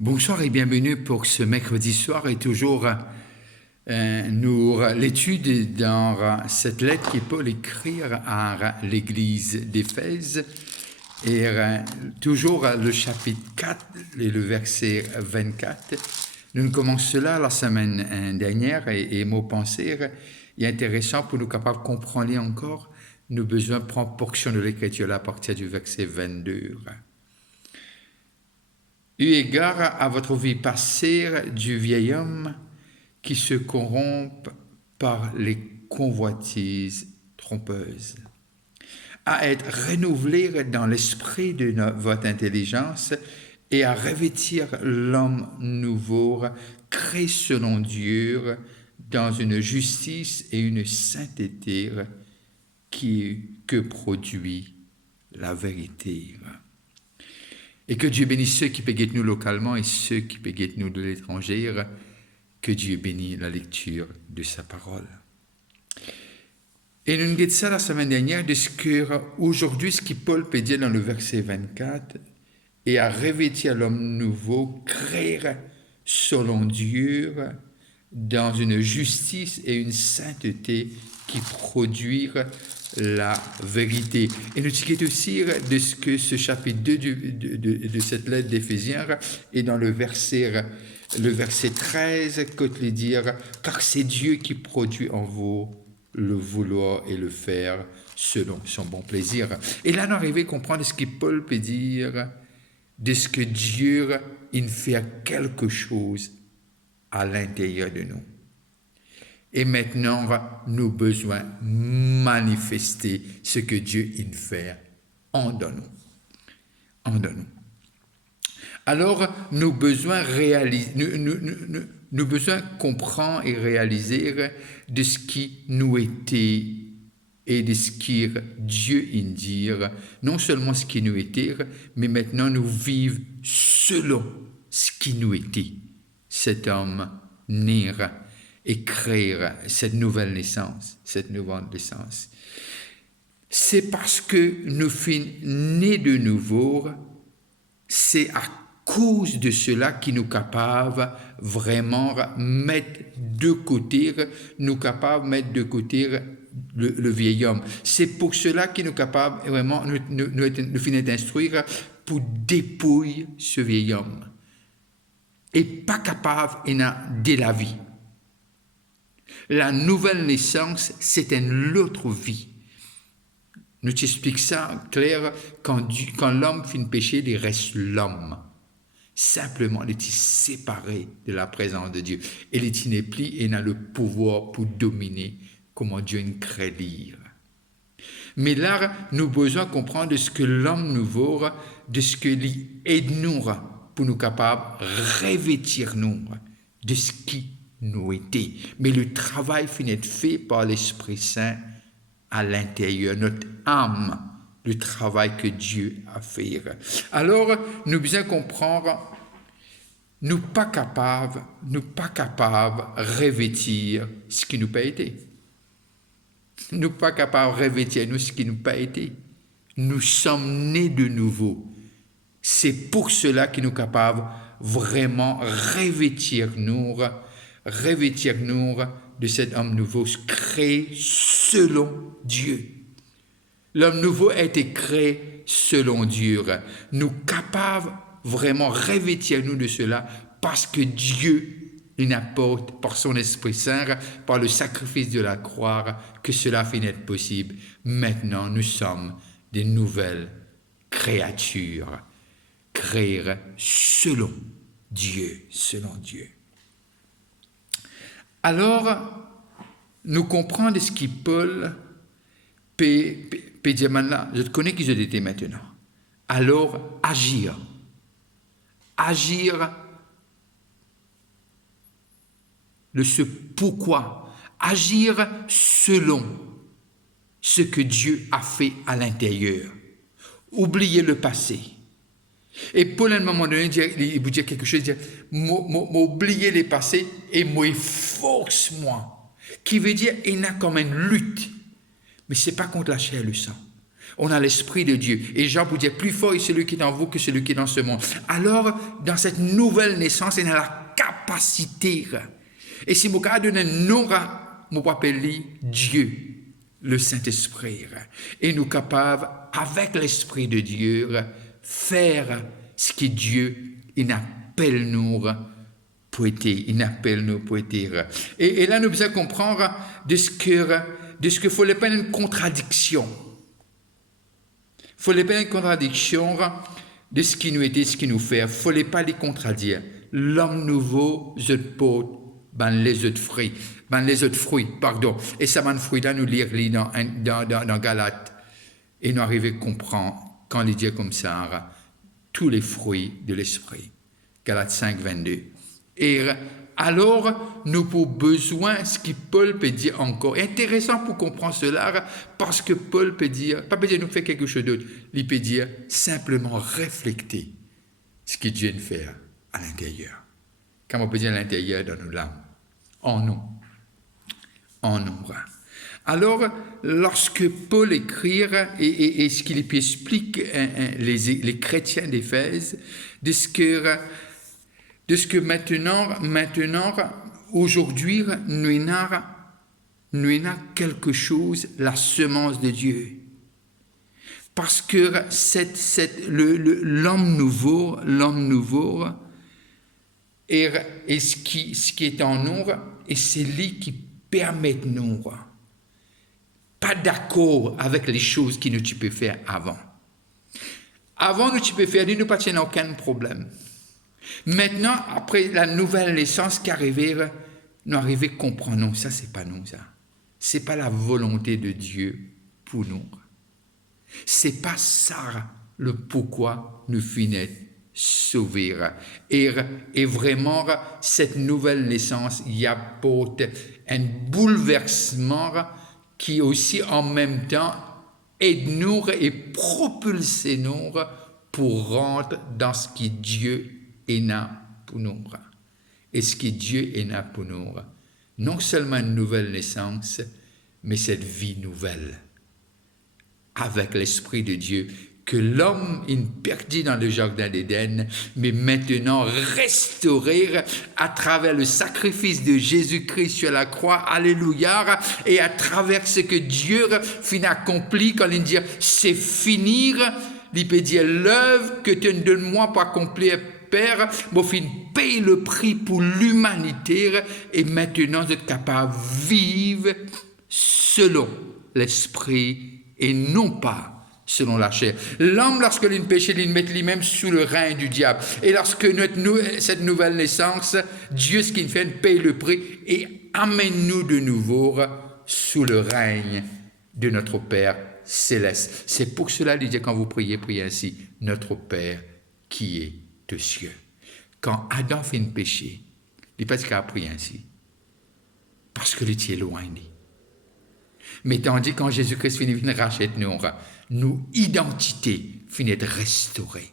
Bonsoir et bienvenue pour ce mercredi soir et toujours l'étude dans cette lettre que Paul écrit à l'église d'Éphèse et toujours le chapitre 4 et le verset 24. Nous commençons cela la semaine dernière et mon pensée est intéressant pour nous capables de comprendre encore nos besoins de prendre portion de l'écriture là à partir du verset 22. Eu égard à votre vie passée du vieil homme qui se corrompt par les convoitises trompeuses, à être renouvelé dans l'esprit de votre intelligence et à revêtir l'homme nouveau, créé selon Dieu, dans une justice et une sainteté que produit la vérité. Et que Dieu bénisse ceux qui peuvent nous localement et ceux qui peuvent nous de l'étranger. Que Dieu bénisse la lecture de sa parole. Et nous avons dit ça la semaine dernière, de ce que aujourd'hui, ce que Paul peut dire dans le verset 24, et à revêtir l'homme nouveau, créer selon Dieu, dans une justice et une sainteté qui produisent la vérité. Et nous discutons aussi de ce que ce chapitre 2 de cette lettre d'Éphésiens est dans le verset 13, quand il dit « Car c'est Dieu qui produit en vous le vouloir et le faire selon son bon plaisir. » Et là, nous arrivons à comprendre ce que Paul peut dire de ce que Dieu il fait quelque chose à l'intérieur de nous. Et maintenant, nous avons besoin de manifester ce que Dieu il fait en nous. Alors, nous avons besoin nous besoin comprendre et réaliser de ce qui nous était et de ce qui Dieu il dit, non seulement ce qui nous était, mais maintenant nous vivons selon ce qui nous était. Cet homme né et créer cette nouvelle naissance. C'est parce que nous sommes nés de nouveau, c'est à cause de cela qui nous capables vraiment mettre de côté, le vieil homme. C'est pour cela qu'il nous capables vraiment nous finir d'instruire pour dépouiller ce vieil homme. Et pas capable de la vie. La nouvelle naissance, c'est une autre vie. Nous t'expliquons ça clair, quand l'homme finit péché, il reste l'homme. Simplement, il est séparé de la présence de Dieu. Et il n'est plus et n'a le pouvoir pour dominer comment Dieu nous crée lire. Mais là, nous avons besoin de comprendre de ce que l'homme nouveau, de ce que l'aide-nous pour nous capables de revêtir nous de ce qui nous était. Mais le travail finit d'être fait par l'Esprit Saint à l'intérieur, notre âme, le travail que Dieu a fait. Alors, nous devons bien comprendre, nous pas capables de revêtir ce qui nous pas été. Nous pas capables de revêtir nous ce qui nous pas été. Nous sommes nés de nouveau. C'est pour cela que nous sommes capables vraiment revêtir nous de cet homme nouveau créé selon Dieu. L'homme nouveau a été créé selon Dieu. Nous capables vraiment revêtir nous de cela parce que Dieu il apporte par son Esprit Saint, par le sacrifice de la croix, que cela finit d'être possible. Maintenant, nous sommes des nouvelles créatures, créées selon Dieu. Alors, nous comprenons ce qui Paul peut dire maintenant. Je te connais qui je étais maintenant. Alors, agir. Ce pourquoi. Agir selon ce que Dieu a fait à l'intérieur. Oublier le passé. Et Paul, à un moment donné, il vous dit quelque chose, il dit, m'oublier les passés et force-moi. Qui veut dire, il y a comme une lutte. Mais ce n'est pas contre la chair et le sang. On a l'Esprit de Dieu. Et Jean vous dit, plus fort est celui qui est en vous que celui qui est dans ce monde. Alors, dans cette nouvelle naissance, il a la capacité. Et si mon cas donne un nom, mon appelle Dieu, le Saint-Esprit. Et nous capables, avec l'Esprit de Dieu, faire ce que Dieu il appelle nous pour être. Il appelle nous pour être. Et là, nous devons comprendre de ce que faut pas une contradiction. Faut pas une contradiction de ce qui nous était, ce qui nous fait. Faut pas les contredire. L'homme nouveau, je porte les autres fruits. Pardon. Et ça m'a fruit là, nous lire dans Galates. Et nous arriver à comprendre, quand il dit comme ça, tous les fruits de l'esprit. Galates 5, 22. Et alors, nous avons besoin, ce que Paul peut dire encore. Intéressant pour comprendre cela, parce que Paul peut dire, pas peut dire nous faire quelque chose d'autre, il peut dire simplement refléter ce que Dieu vient de faire à l'intérieur. Comme on peut dire à l'intérieur dans nos l'âme, en nous. Alors, lorsque Paul écrit, et ce qu'il explique les chrétiens d'Éphèse, de ce que maintenant, aujourd'hui, nous avons quelque chose, la semence de Dieu. Parce que l'homme nouveau, et ce qui est en nous, et c'est lui qui permet nous. Pas d'accord avec les choses que nous tu peux faire avant. Avant, nous tu peux faire, nous pas tiens aucun problème. Maintenant, après la nouvelle naissance qui arrive, nous arrivons à comprendre, non, ça c'est pas nous, ça. C'est pas la volonté de Dieu pour nous. C'est pas ça le pourquoi nous finissons sauvés. Et vraiment, cette nouvelle naissance y apporte un bouleversement qui aussi en même temps aide-nous et propulse-nous pour rentrer dans ce que Dieu est là pour nous. Et ce que Dieu est là pour nous, non seulement une nouvelle naissance, mais cette vie nouvelle, avec l'Esprit de Dieu, que l'homme est perdu dans le jardin d'Éden, mais maintenant restauré à travers le sacrifice de Jésus-Christ sur la croix, alléluia, et à travers ce que Dieu finit accompli, quand il dit c'est finir, il peut dire l'œuvre que tu donnes moi pour accomplir, Père, mon fils paye le prix pour l'humanité, et maintenant vous êtes capable de vivre selon l'Esprit et non pas selon la chair. L'homme, lorsque l'il péché, il met lui-même sous le règne du diable. Et lorsque cette nouvelle naissance, Dieu, ce qu'il fait, paye le prix et amène-nous de nouveau sous le règne de notre Père céleste. C'est pour cela qu'il dit, quand vous priez ainsi, notre Père qui est aux cieux. Quand Adam fait un péché, il n'est pas qu'à prier ainsi, parce que il est éloigné. Mais tandis quand Jésus-Christ finit de racheter nous identité finit de restaurer.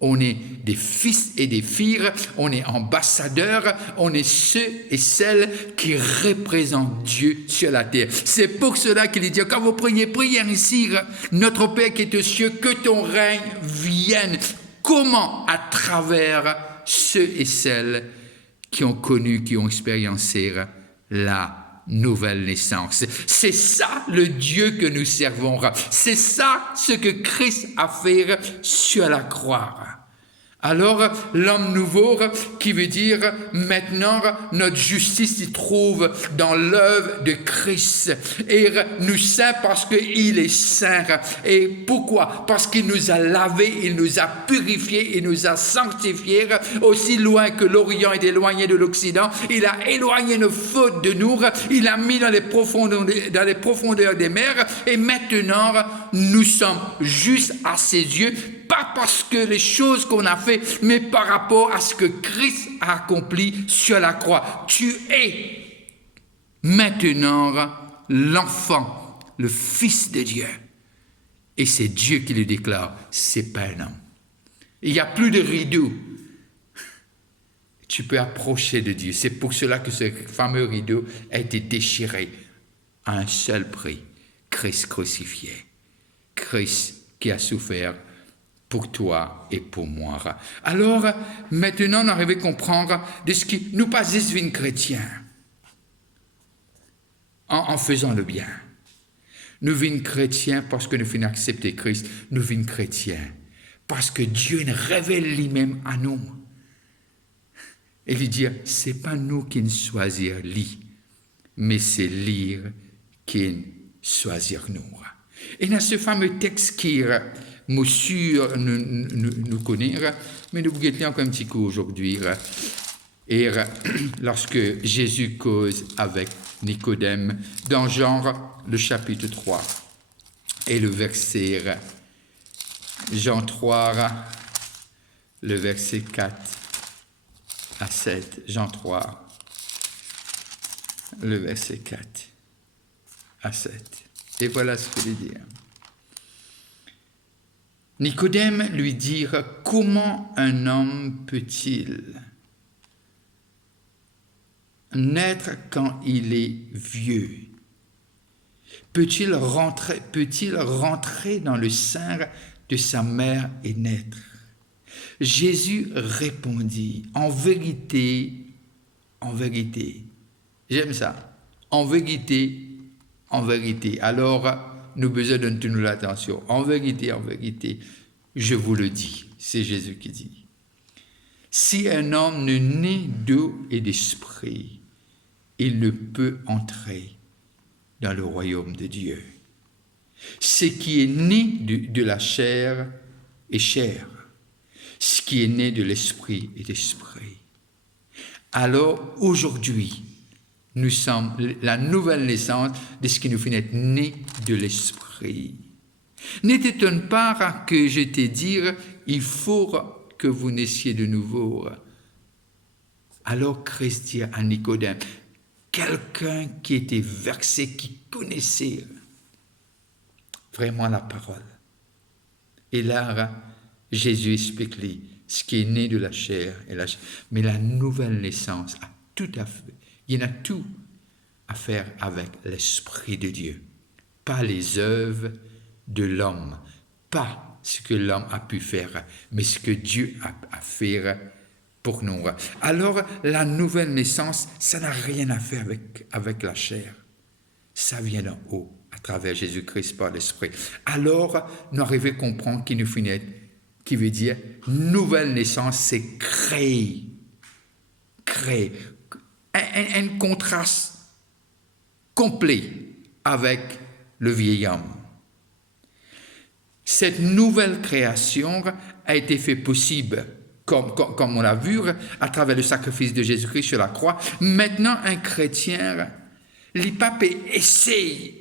On est des fils et des filles, on est ambassadeurs, on est ceux et celles qui représentent Dieu sur la terre. C'est pour cela qu'il dit, quand vous priez ainsi, notre Père qui est aux cieux, que ton règne vienne. Comment? À travers ceux et celles qui ont connu, qui ont expériencé la nouvelle naissance. C'est ça le Dieu que nous servons. C'est ça ce que Christ a fait sur la croix. Alors, l'homme nouveau, qui veut dire maintenant notre justice s'y trouve dans l'œuvre de Christ. Et nous saints parce qu'il est saint. Et pourquoi? Parce qu'il nous a lavés, il nous a purifiés, il nous a sanctifiés. Aussi loin que l'Orient est éloigné de l'Occident, il a éloigné nos fautes de nous, il a mis dans les profondeurs des mers. Et maintenant, nous sommes justes à ses yeux, pas parce que les choses qu'on a fait, mais par rapport à ce que Christ a accompli sur la croix. Tu es maintenant l'enfant, le Fils de Dieu. Et c'est Dieu qui le déclare, c'est pas un homme. Il n'y a plus de rideau. Tu peux approcher de Dieu. C'est pour cela que ce fameux rideau a été déchiré à un seul prix, Christ crucifié. Christ qui a souffert pour toi et pour moi. Alors, maintenant, on arrive à comprendre de ce qui nous pas juste chrétiens en faisant le bien. Nous vîmes chrétiens parce que nous venons accepter Christ. Nous vîmes chrétiens parce que Dieu nous révèle lui-même à nous. Et lui dire, c'est pas nous qui nous choisir lui, mais c'est lui qui choisir nous. Et dans ce fameux texte qui monsieur nous connaît, mais nous guettons encore un petit coup aujourd'hui. Et lorsque Jésus cause avec Nicodème, dans Jean, le chapitre 3, et le verset, Jean 3, le verset 4 à 7, Jean 3, le verset 4 à 7. Et voilà ce qu'il dit. Nicodème lui dit, comment un homme peut-il naître quand il est vieux? Peut-il rentrer dans le sein de sa mère et naître? Jésus répondit, en vérité, j'aime ça, en vérité, alors nous avons besoin de toute l'attention, en vérité, je vous le dis, c'est Jésus qui dit. Si un homme ne naît d'eau et d'esprit, il ne peut entrer dans le royaume de Dieu. Ce qui est né de la chair est chair, ce qui est né de l'esprit est esprit. Alors aujourd'hui, nous sommes la nouvelle naissance de ce qui nous fait être né de l'esprit. Ne t'étonne pas que je te dise, il faut que vous naissiez de nouveau. Alors Christ dit à Nicodème, quelqu'un qui était versé, qui connaissait vraiment la parole. Et là, Jésus explique-lui ce qui est né de la chair, mais la nouvelle naissance a tout à fait, il y en a tout à faire avec l'Esprit de Dieu, pas les œuvres de l'homme, pas ce que l'homme a pu faire, mais ce que Dieu a fait pour nous. Alors, la nouvelle naissance, ça n'a rien à faire avec la chair. Ça vient d'en haut, à travers Jésus-Christ par l'Esprit. Alors, nous arrivons à comprendre qu'il nous finit, qui veut dire, nouvelle naissance, c'est créer. Un contraste complet avec le vieil homme. Cette nouvelle création a été faite possible, comme on l'a vu, à travers le sacrifice de Jésus-Christ sur la croix. Maintenant, un chrétien, les papes essayent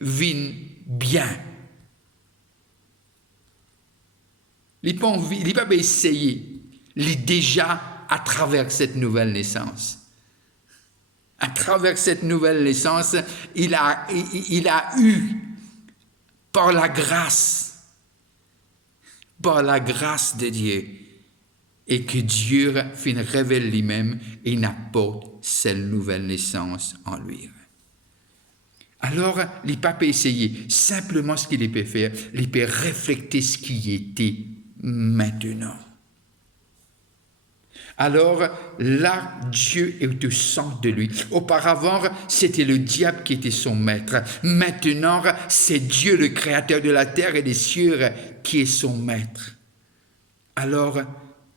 vivre bien. Les papes essayent, déjà à travers cette nouvelle naissance. À travers cette nouvelle naissance, il a eu, par la grâce de Dieu, et que Dieu révèle lui-même et n'apporte cette nouvelle naissance en lui. Alors, il peut pas essayer simplement ce qu'il peut faire, il peut refléter ce qui était maintenant. Alors là, Dieu est au centre de lui. Auparavant, c'était le diable qui était son maître. Maintenant, c'est Dieu, le créateur de la terre et des cieux, qui est son maître. Alors,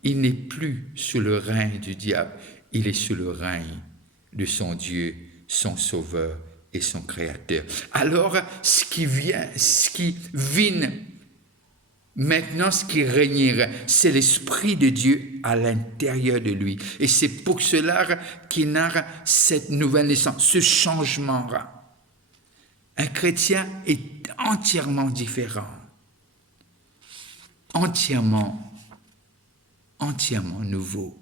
il n'est plus sous le règne du diable, il est sous le règne de son Dieu, son sauveur et son créateur. Alors, ce qui vient maintenant, ce qui régnera, c'est l'Esprit de Dieu à l'intérieur de lui. Et c'est pour cela qu'il a cette nouvelle naissance, ce changement. Un chrétien est entièrement différent. Entièrement nouveau.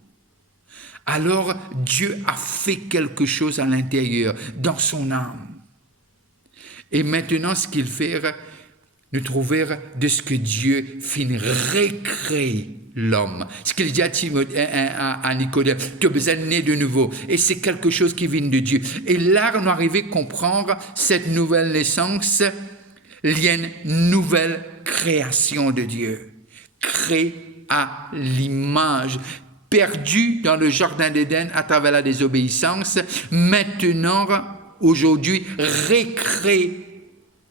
Alors, Dieu a fait quelque chose à l'intérieur, dans son âme. Et maintenant, ce qu'il fait, nous trouver de ce que Dieu finit recréer l'homme. Ce qu'il dit à Nicodème, tu as besoin de naître de nouveau. Et c'est quelque chose qui vient de Dieu. Et là, on arrive à comprendre cette nouvelle naissance, il y a une nouvelle création de Dieu. Créé à l'image, perdu dans le jardin d'Éden à travers la désobéissance, maintenant, aujourd'hui, récréé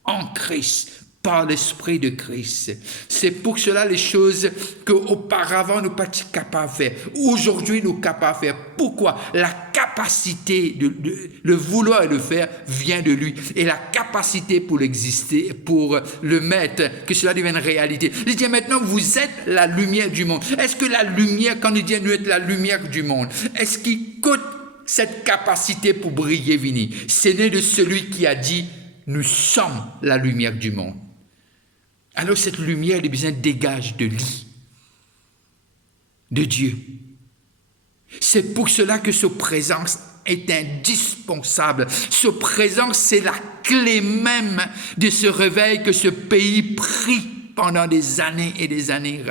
en Christ, par l'Esprit de Christ. C'est pour cela les choses qu'auparavant nous n'étions pas capables de faire. Aujourd'hui, nous sommes capables de faire. Pourquoi? La capacité, le vouloir et le faire vient de lui. Et la capacité pour l'exister, pour le mettre, que cela devienne réalité. Il dit maintenant, vous êtes la lumière du monde. Est-ce que la lumière, quand il dit nous être la lumière du monde, est-ce qu'il coûte cette capacité pour briller, Vini? C'est né de celui qui a dit, nous sommes la lumière du monde. Alors cette lumière, elle est bien dégage de lui, de Dieu. C'est pour cela que sa présence est indispensable. Sa présence, c'est la clé même de ce réveil que ce pays prit pendant des années et des années.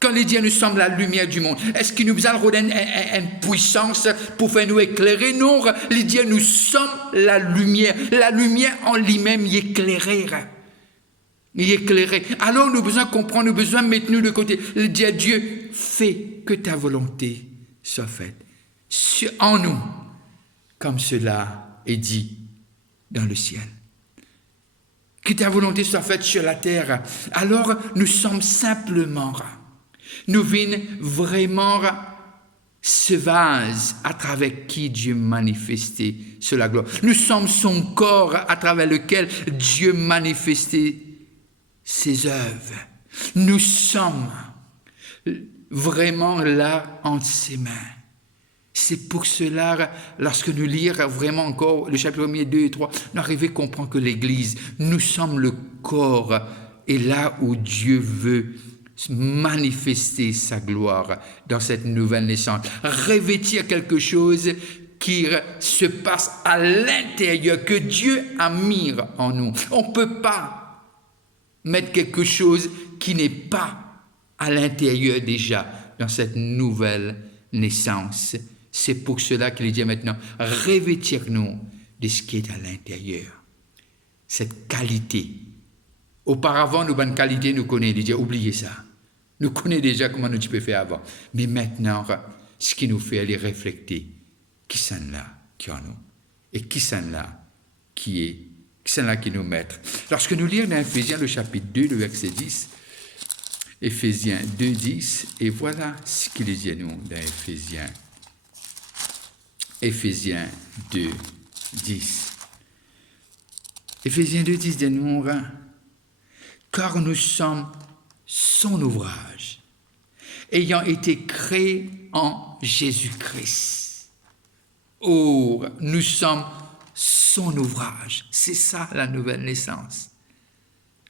Quand il dit nous sommes la lumière du monde, est-ce qu'il nous a donné une puissance pour faire nous éclairer? Non, il dit nous sommes la lumière. La lumière en lui-même y éclairer. Il est éclairé. Alors nous avons besoin de comprendre, nous avons besoin de mettre nous de côté. Il dit à Dieu, fais que ta volonté soit faite en nous, comme cela est dit dans le ciel. Que ta volonté soit faite sur la terre. Alors nous sommes simplement, nous venons vraiment ce vase à travers qui Dieu manifestait sur la gloire. Nous sommes son corps à travers lequel Dieu manifestait ses œuvres. Nous sommes vraiment là entre ses mains. C'est pour cela, lorsque nous lisons vraiment encore le chapitre 1, 2 et 3, nous arrivons à comprendre que l'Église, nous sommes le corps, et là où Dieu veut manifester sa gloire dans cette nouvelle naissance, revêtir quelque chose qui se passe à l'intérieur, que Dieu a mis en nous. On ne peut pas mettre quelque chose qui n'est pas à l'intérieur déjà dans cette nouvelle naissance. C'est pour cela qu'il dit maintenant, revêtir-nous de ce qui est à l'intérieur. Cette qualité. Auparavant, nous, bonne qualité, nous connaissons. Il dit, oubliez ça. Nous connaissons déjà comment nous pouvons faire avant. Mais maintenant, ce qui nous fait, elle est refléter qui sont là, qui en nous. Et qui sont là, qui est c'est là qui nous met. Lorsque nous lisons dans Éphésiens, le chapitre 2, le verset 10, Éphésiens 2, 10, et voilà ce qu'il dit à nous dans Éphésiens. Éphésiens 2, 10. Éphésiens 2, 10 dit à nous, car nous sommes son ouvrage, ayant été créés en Jésus-Christ. Oh, nous sommes son ouvrage. C'est ça la nouvelle naissance.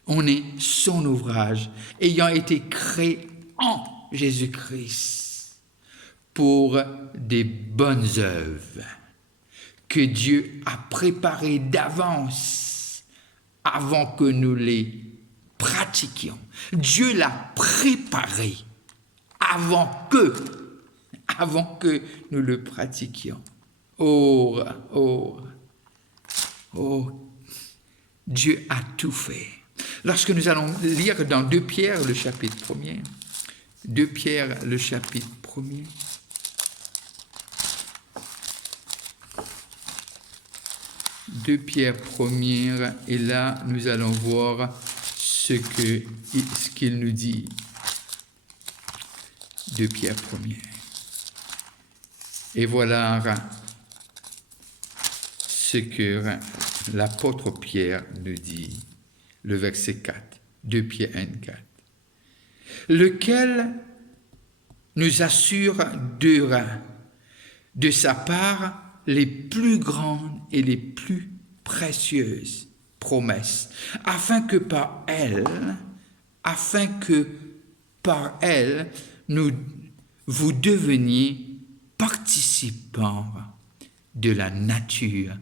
On est son ouvrage, ayant été créé en Jésus-Christ pour des bonnes œuvres que Dieu a préparées d'avance avant que nous les pratiquions. Dieu l'a préparé avant que nous le pratiquions. Oh, Dieu a tout fait. Lorsque nous allons lire dans 2 Pierre, le chapitre 1er, 2 Pierre, le chapitre 1er, Pierre 1er, et là, nous allons voir ce qu'il nous dit. 2 Pierre 1er. Et voilà ce que l'apôtre Pierre nous dit, le verset 4, 2 Pierre 1, 4. Lequel nous assure de sa part les plus grandes et les plus précieuses promesses, afin que par elle, vous deveniez participants de la nature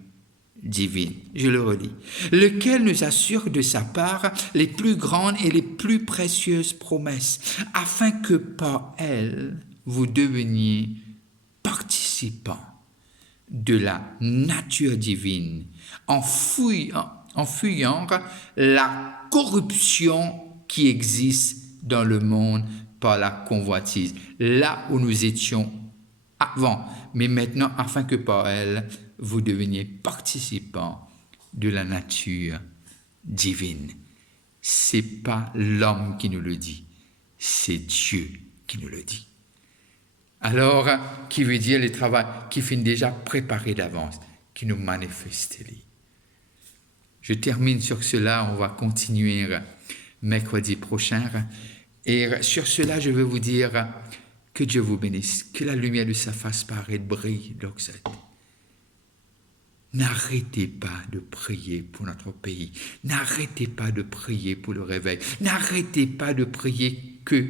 divine. Je le relis. Lequel nous assure de sa part les plus grandes et les plus précieuses promesses, afin que par elles, vous deveniez participants de la nature divine, en fuyant la corruption qui existe dans le monde par la convoitise, là où nous étions avant, mais maintenant afin que par elle, vous deveniez participants de la nature divine. C'est pas l'homme qui nous le dit, c'est Dieu qui nous le dit. Alors, qui veut dire le travail qui finit déjà préparé d'avance, qui nous manifeste. Je termine sur cela, on va continuer mercredi prochain. Et sur cela, je veux vous dire que Dieu vous bénisse, que la lumière de sa face paraître brille d'Oxford. N'arrêtez pas de prier pour notre pays. N'arrêtez pas de prier pour le réveil. N'arrêtez pas de prier que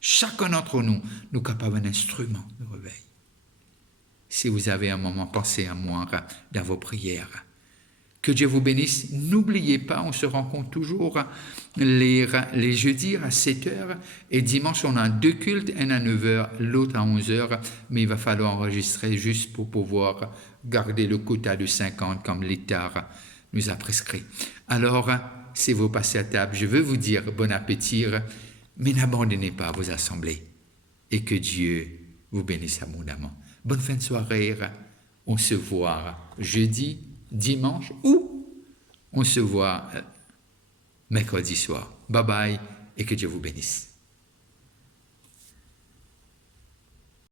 chacun d'entre nous, nous capable d'un instrument de réveil. Si vous avez un moment, pensez à moi dans vos prières. Que Dieu vous bénisse. N'oubliez pas, on se rencontre toujours les jeudis à 7h et dimanche, on a 2 cultes, un à 9h, l'autre à 11h, mais il va falloir enregistrer juste pour pouvoir garder le quota de 50 comme l'État nous a prescrit. Alors, si vous passez à table, je veux vous dire bon appétit, mais n'abandonnez pas vos assemblées et que Dieu vous bénisse abondamment. Bonne fin de soirée, on se voit jeudi, dimanche ou on se voit mercredi soir. Bye bye et que Dieu vous bénisse.